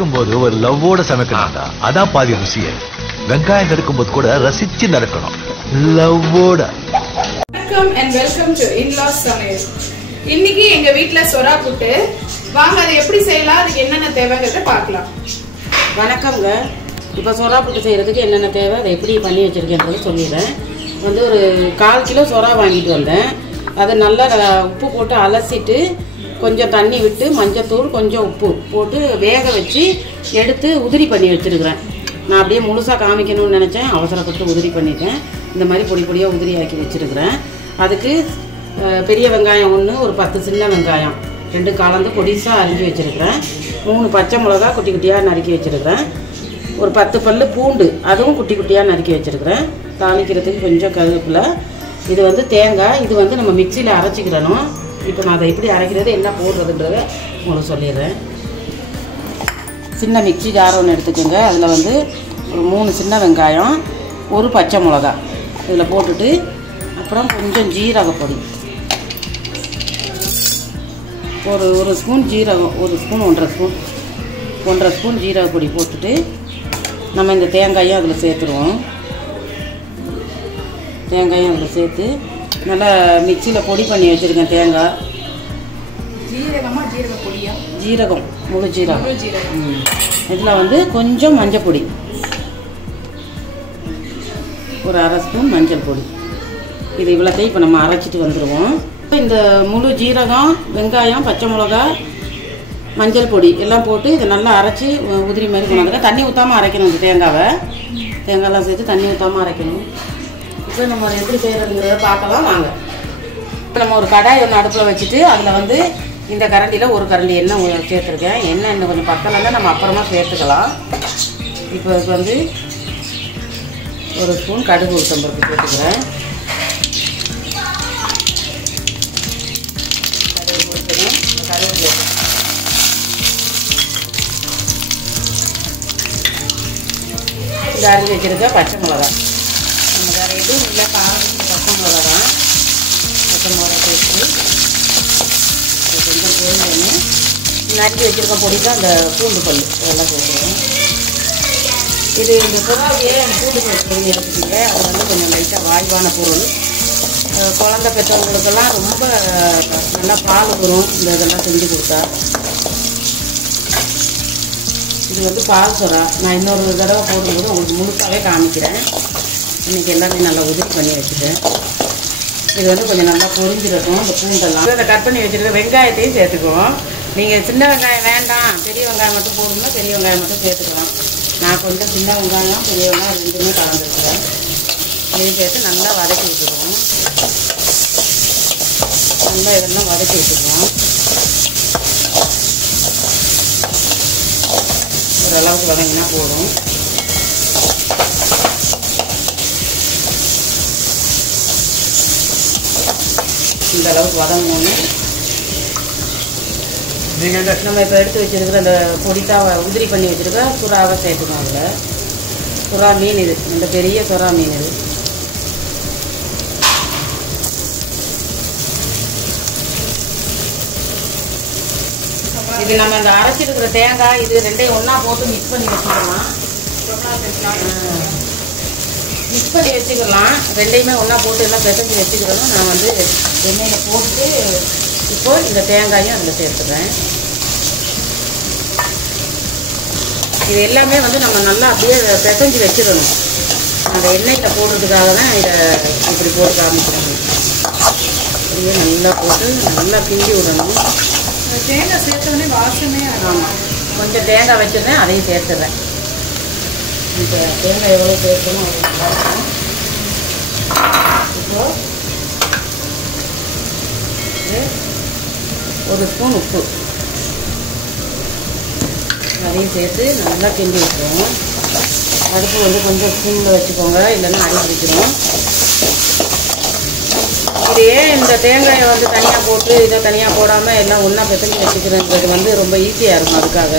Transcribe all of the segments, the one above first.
சமைக்கும்போது ஒரு லவ்வோட சமைக்கணும்டா. அதான் பாதி ருசியே. வெங்காயம் நறுக்கும்போது கூட ரசிச்சு நறுக்கணும், லவ்வோட. வணக்கம் and welcome to in-laws சமையல். இன்னைக்கு எங்க வீட்ல சொரா புட்டு. வாங்க அதை எப்படி செய்யலாம், அதுக்கு என்னென்ன தேவைங்கிறத பார்க்கலாம். வணக்கம்ங்க. இப்போ சொரா புட்டு செய்கிறதுக்கு என்னென்ன தேவை, அதை எப்படி பண்ணி வச்சுருக்கேன்றது சொல்லிடுறேன். வந்து ஒரு 1/4 கிலோ சொரா வாங்கிட்டு வந்தேன். அதை நல்லா உப்பு போட்டு அலசிட்டு கொஞ்சம் தண்ணி விட்டு மஞ்சத்தூள் கொஞ்சம் உப்பு போட்டு வேக வச்சு எடுத்து உதிரி பண்ணி வச்சுருக்கிறேன். நான் அப்படியே முழுசாக காமிக்கணும்னு நினச்சேன், அவசரப்பட்டு உதிரி பண்ணிட்டேன். இந்த மாதிரி பொடி பொடியாக உதிரி ஆக்கி வச்சுருக்கிறேன். அதுக்கு பெரிய வெங்காயம் 1, ஒரு 10 சின்ன வெங்காயம் 2 கலந்து பொடிசாக அரிஞ்சு வச்சுருக்கிறேன். 3 பச்சை மிளகா குட்டி குட்டியாக நறுக்கி வச்சுருக்கிறேன். ஒரு 10 பல்லு பூண்டு, அதுவும் குட்டி குட்டியாக நறுக்கி வச்சுருக்கிறேன். தாளிக்கிறதுக்கு கொஞ்சம் கருவேப்பிலை. இது வந்து தேங்காய். இது வந்து நம்ம மிக்சியில் அரைச்சிக்கிறணும். இப்போ நான் அதை எப்படி அரைக்கிறது, என்ன போடுறதுன்றத உங்களுக்கு சொல்லிடுறேன். சின்ன மிக்சி ஜார் ஒன்று எடுத்துக்கோங்க. அதில் வந்து ஒரு 3 சின்ன வெங்காயம், ஒரு பச்சை மிளகா இதில் போட்டுட்டு, அப்புறம் கொஞ்சம் ஜீரகப்பொடி, ஒரு ஸ்பூன் ஜீரகம், 1 ஸ்பூன் 1.5 ஸ்பூன் ஜீரகப்பொடி போட்டுட்டு நம்ம இந்த தேங்காயும் அதில் சேர்த்துருவோம். தேங்காயும் அதில் சேர்த்து நல்லா மிக்சியில் பொடி பண்ணி வச்சுருக்கேன். தேங்காய், ஜீரகம், முழு ஜீரகம். இதில் வந்து கொஞ்சம் மஞ்சள் பொடி, ஒரு 1/2 ஸ்பூன் மஞ்சள் பொடி. இது இவ்வளோத்தையும் இப்போ நம்ம அரைச்சிட்டு வந்துடுவோம். இந்த முழு ஜீரகம், வெங்காயம், பச்சை மிளகா, மஞ்சள் பொடி எல்லாம் போட்டு இதை நல்லா அரைச்சி உதிரி மாதிரி கொண்டாந்துங்க. தண்ணி ஊற்றாமல் அரைக்கணும். இந்த தேங்காயெல்லாம் சேர்த்து தண்ணி ஊற்றாமல் அரைக்கணும். இப்போ நம்ம எப்படி செய்கிறதுங்கிறத பார்க்கலாம் வாங்க. இப்போ நம்ம ஒரு கடாய் ஒன்று அடுப்பில் வச்சுட்டு அதில் வந்து இந்த கரண்டியில் ஒரு கரண்டி எண்ணெய் சேர்த்துருக்கேன். எண்ணெய் இன்னும் கொஞ்சம் பக்கம்னா நம்ம அப்புறமா சேர்த்துக்கலாம். இப்போ இதுக்கு வந்து 1 ஸ்பூன் கடுகு உளுத்தம்பருப்பு சேர்த்துக்கிறேன். கடுகு ஊற்றணும். கருவேப்பிலை, இந்த அரிஞ்சு வச்சுருக்க பச்சை மிளகா, நம்ம வேறு எதுவும் இல்லை, காரத்துக்கு பச்சை மிளகா தான். பச்சை மிளகா சேர்த்து கொஞ்சம் பொருள் நறுக்கி வச்சுருக்க பொடி தான் அந்த பூண்டு பல் இதெல்லாம் சேர்த்துருவோம். இது இந்த சொராவையே பூண்டு பொருள் எடுத்துக்கிங்க. அது வந்து கொஞ்சம் லைட்டாக வாய்வான பொருள். குழந்தை பெற்றவங்களுக்கெல்லாம் ரொம்ப நல்லா பால் வரும் இந்த இதெல்லாம் செஞ்சு கொடுத்தா. இது வந்து பால் சொரா. நான் இன்னொரு தடவை போடும்போது உங்களுக்கு முழுசாகவே காமிக்கிறேன். இன்றைக்கி எல்லாமே நல்லா உதிரி பண்ணி வச்சுட்டேன். இது வந்து கொஞ்சம் நல்லா பொரிஞ்சிருக்கும். இந்த பூண்டெல்லாம் அதை கட் பண்ணி வச்சுருக்க வெங்காயத்தையும் சேர்த்துக்குவோம். நீங்கள் சின்ன வெங்காயம் வேண்டாம், பெரிய வெங்காயம் மட்டும் போடணும்னா பெரிய வெங்காயம் மட்டும் சேர்த்துக்கலாம். நான் கொஞ்சம் சின்ன வெங்காயம் பெரிய வெங்காயம் 2மே கலந்துருக்கிறேன். இதையும் சேர்த்து நல்லா வதக்கி வச்சுருவோம். நல்லா இதெல்லாம் வதக்கி வச்சுருவோம். ஓரளவுக்கு வதங்கினா போதும். இந்த அளவுக்கு வதங்கணும்னு நம்ம இப்போ எடுத்து வச்சுருக்கிற அந்த பொடிக்காவை உதிரி பண்ணி வச்சுருக்க சுறாவை சேர்த்துக்கணும். அதில் சுறா மீன், இது இந்த பெரிய சுறா மீன். இது நம்ம இந்த அரைச்சிருக்கிற தேங்காய் இது 2ஐயும் ஒன்றா போட்டு மிக்ஸ் பண்ணி வச்சுக்கலாம். மிக்ஸ் பண்ணி வச்சுக்கலாம். 2ஐயுமே ஒன்றா போட்டு எல்லாம் பிசைஞ்சு வச்சுக்கிறோம். நான் வந்து எண்ணெயில் போட்டு இப்போ இந்த தேங்காயும் அதில் சேர்த்துக்கிறேன். இது எல்லாமே வந்து நம்ம நல்லா அப்படியே பிசைஞ்சு வச்சிடணும். அந்த எண்ணெயில் போடுறதுக்காக தான் இதை இப்படி போட்டு காமிக்கிறோம். அப்படியே நல்லா போட்டு நல்லா கிண்டி விடணும். தேங்காய் சேர்த்தோடனே வாசமே. ஆமாம், கொஞ்சம் தேங்காய் வச்சுருந்தேன், அதையும் சேர்த்துறேன். இந்த தேங்காய் எவ்வளோ சேர்க்கணும் அது நல்லாயிருக்கும். இப்போது 1 ஸ்பூன் உப்பு அதையும் சேர்த்து நல்லா கிண்டி விட்டுருவோம். அடுப்பு வந்து கொஞ்சம் ஸ்பூனில் வச்சுக்கோங்க, இல்லைன்னா அடி பிடிச்சிடும். இது ஏன் இந்த தேங்காயை வந்து தனியாக போட்டு இதை தனியாக போடாமல் எல்லாம் ஒன்றா பிசைஞ்சு வச்சுக்கிறேன்றது வந்து ரொம்ப ஈஸியாக இருக்கும். அதுக்காக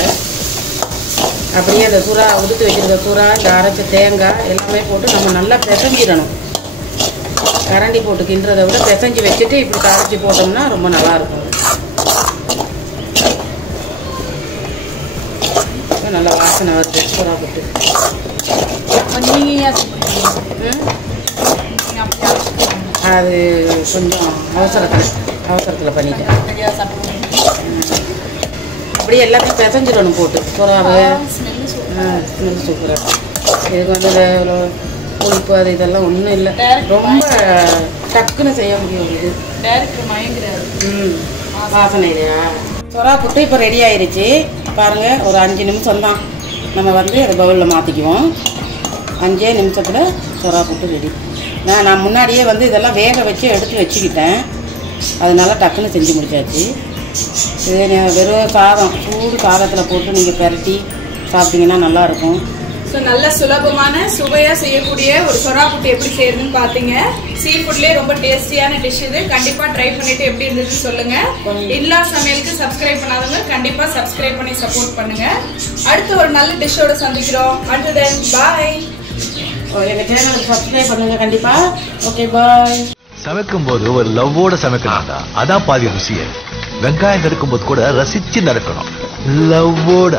அப்படியே அந்த சுறா உதுத்து வச்சுருக்க சுறா, இந்த அரைச்ச தேங்காய் எல்லாமே போட்டு நம்ம நல்லா பிசைஞ்சிடணும். கரண்டி போட்டு கிண்டுறதை விட பிசைஞ்சு வச்சுட்டு இப்படி கரைச்சி போட்டோம்னா ரொம்ப நல்லாயிருக்கும். பாருங்கள் நல்லா வாசனை வருது சோறா புட்டு. அது கொஞ்சம் அவசரத்தில் பண்ணிட்டேன். அப்படியே எல்லாத்தையும் பிசைஞ்சிடணும் போட்டு சோறாவை. ஸ்மெல் சூப்பராக. இதுக்கு வந்து புளிப்பு அது இதெல்லாம் ஒன்றும் இல்லை, ரொம்ப டக்குன்னு செய்ய முடியும். இது வாசனை இல்லையா? சோறா புட்டு இப்போ ரெடி ஆயிடுச்சு பாருங்கள். ஒரு 5 நிமிஷம் தான். நம்ம வந்து அதை பவுலில் மாற்றிக்குவோம். 5 நிமிஷத்தில் சோறா புட்டு ரெடி. நான் முன்னாடியே வந்து இதெல்லாம் வேக வச்சு எடுத்து வச்சுக்கிட்டேன், அதனால டக்குன்னு செஞ்சு முடிச்சாச்சு. இது வெறும் சாதம், சூடு சாதத்தில் போட்டு நீங்கள் பெரட்டி சாப்பிட்டீங்கன்னா நல்லாயிருக்கும். ஸோ நல்ல சுலபமான சுவையாக செய்யக்கூடிய ஒரு சொரா புட்டு எப்படி செய்யறதுன்னு பார்த்தீங்க. சீ ஃபுட்லேயே ரொம்ப டேஸ்டியான டிஷ் இது. கண்டிப்பாக ட்ரை பண்ணிட்டு எப்படி இருந்துச்சுன்னு சொல்லுங்க. இன்லா சமையலுக்கு சப்ஸ்கிரைப் பண்ணாதவங்க கண்டிப்பாக சப்ஸ்கிரைப் பண்ணி சப்போர்ட் பண்ணுங்க. அடுத்து ஒரு நல்ல டிஷ்ஷோட சந்திக்கிறோம். அடுத்து தென் பாய். எங்கள் சேனலுக்கு சப்ஸ்கிரைப் பண்ணுங்க கண்டிப்பாக. Okay bye. சமைக்கும் போது ஒரு லவ்வோட சமைக்கணும்டா, அதான் பாதி ருசியே. வெங்காயம் நறுக்கும் போது கூட ரசிச்சு நறுக்கணும், லவ்வோட.